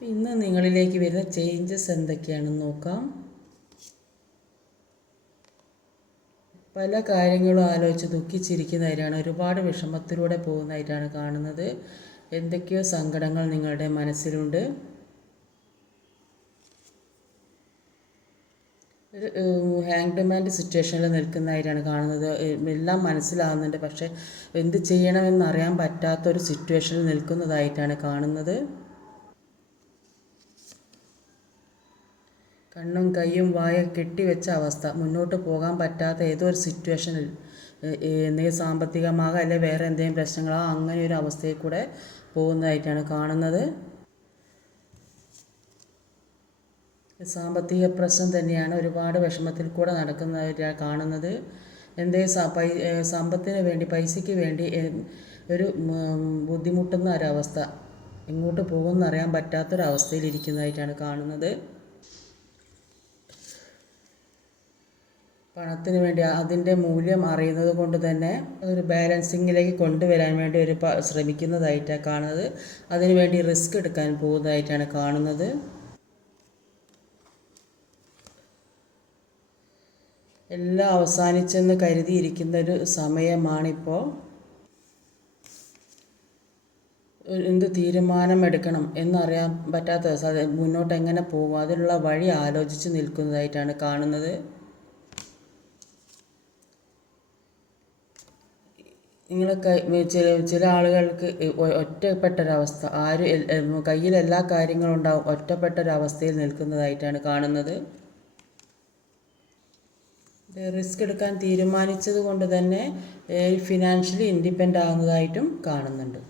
ഇന്ന് നിങ്ങളിലേക്ക് വരുന്ന ചേഞ്ചസ് എന്തൊക്കെയാണെന്ന് നോക്കാം. പല കാര്യങ്ങളും ആലോചിച്ച് ദുഃഖിച്ചിരിക്കുന്നതായിട്ടാണ്, ഒരുപാട് വിഷമത്തിലൂടെ പോകുന്നതായിട്ടാണ് കാണുന്നത്. എന്തൊക്കെയോ സങ്കടങ്ങൾ നിങ്ങളുടെ മനസ്സിലുണ്ട്. ഒരു ഹാങ്ഡ് മാൻ്റെ സിറ്റുവേഷനിൽ നിൽക്കുന്നതായിട്ടാണ് കാണുന്നത്. എല്ലാം മനസ്സിലാകുന്നുണ്ട്, പക്ഷേ എന്ത് ചെയ്യണമെന്നറിയാൻ പറ്റാത്തൊരു സിറ്റുവേഷനിൽ നിൽക്കുന്നതായിട്ടാണ് കാണുന്നത്. കണ്ണും കൈയും വായ കെട്ടിവെച്ച അവസ്ഥ, മുന്നോട്ട് പോകാൻ പറ്റാത്ത ഏതോ ഒരു സിറ്റുവേഷനിൽ, എന്തെങ്കിലും സാമ്പത്തികമാകാം അല്ലെങ്കിൽ വേറെ എന്തെങ്കിലും പ്രശ്നങ്ങളാകാം, അങ്ങനെ ഒരു അവസ്ഥയിൽ കൂടെ പോകുന്നതായിട്ടാണ് കാണുന്നത്. സാമ്പത്തിക പ്രശ്നം തന്നെയാണ്, ഒരുപാട് വിഷമത്തിൽ കൂടെ നടക്കുന്നതായിട്ടാണ് കാണുന്നത്. എന്തെങ്കിലും സമ്പത്തിന് വേണ്ടി, പൈസയ്ക്ക് വേണ്ടി ഒരു ബുദ്ധിമുട്ടുന്ന ഒരവസ്ഥ, എങ്ങോട്ട് പോകുമെന്ന് അറിയാൻ പറ്റാത്തൊരവസ്ഥയിൽ ഇരിക്കുന്നതായിട്ടാണ് കാണുന്നത്. പണത്തിന് വേണ്ടി അതിൻ്റെ മൂല്യം അറിയുന്നത് കൊണ്ട് തന്നെ ഒരു ബാലൻസിങ്ങിലേക്ക് കൊണ്ടുവരാൻ വേണ്ടി ശ്രമിക്കുന്നതായിട്ടാണ് കാണുന്നത്. അതിനുവേണ്ടി റിസ്ക് എടുക്കാൻ പോകുന്നതായിട്ടാണ് കാണുന്നത്. എല്ലാം അവസാനിച്ചെന്ന് കരുതിയിരിക്കുന്ന ഒരു സമയമാണിപ്പോൾ. എന്ത് തീരുമാനമെടുക്കണം എന്നറിയാൻ പറ്റാത്ത, മുന്നോട്ട് എങ്ങനെ പോകും, അതിനുള്ള വഴി ആലോചിച്ച് നിൽക്കുന്നതായിട്ടാണ് കാണുന്നത്. ചില ആളുകൾക്ക് ഒറ്റപ്പെട്ടൊരവസ്ഥ, കയ്യിൽ എല്ലാ കാര്യങ്ങളും ഉണ്ടാവും, ഒറ്റപ്പെട്ടൊരവസ്ഥയിൽ നിൽക്കുന്നതായിട്ടാണ് കാണുന്നത്. റിസ്ക് എടുക്കാൻ തീരുമാനിച്ചത് കൊണ്ട് തന്നെ ഫിനാൻഷ്യലി ഇൻഡിപെൻഡൻ്റ് ആകുന്നതായിട്ടും കാണുന്നുണ്ട്.